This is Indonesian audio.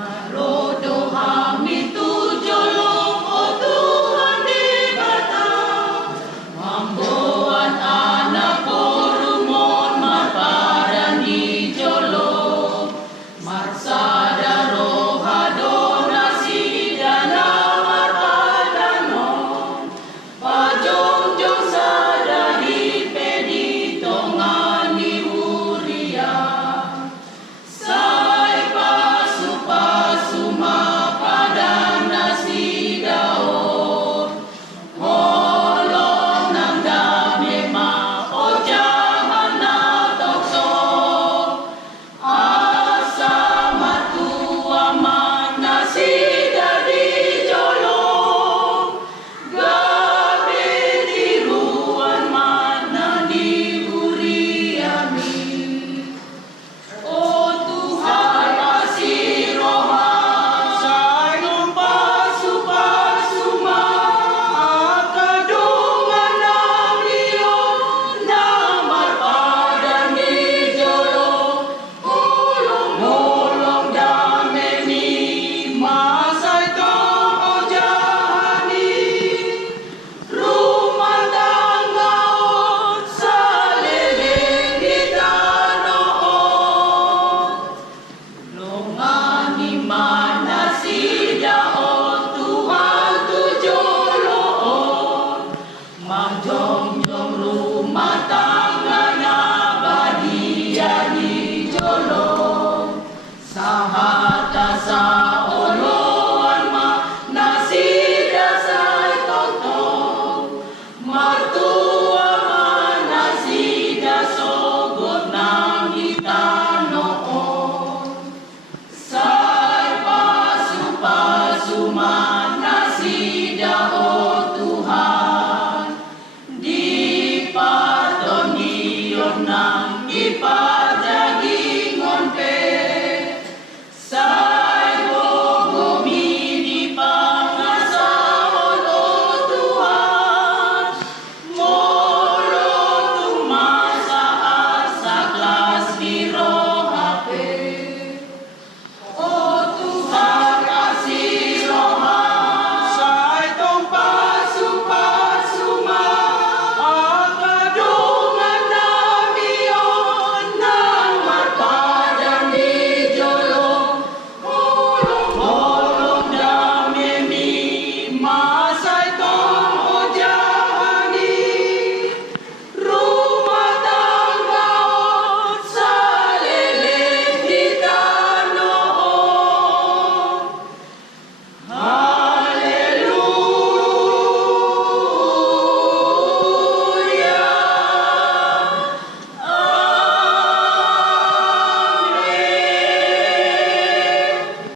Marodo kami tujolong, o Tuhan di bata, membuat anak korumon marpadan di jolong, marsada rohado nasi dana marpadanon, pajong-jong sadari pedito ngani huria. Sai pasu-pasu mapadan nasi daon, holong nang dami ma o jahan na tokso, asa matua man nasi dadi jolong, gabi tiruan man na di huriami. O Tuhan kasih rohan, sainong pasu-pasu makadungan namion, na marpadan di jolong, ulong-ulong dami ni masay tong o jahani, rumah tanggaon sa leleng kita noon. Longani mana sida o Tuhan tujoloon, mangjong-jong rumah tangga na badia di jolong, sahata sa oloan ma nasida say totong, matua man nasida sogot nang kita noon. Sai pasu-pasu man nasida o Tuhan, di paton iyon ng ipa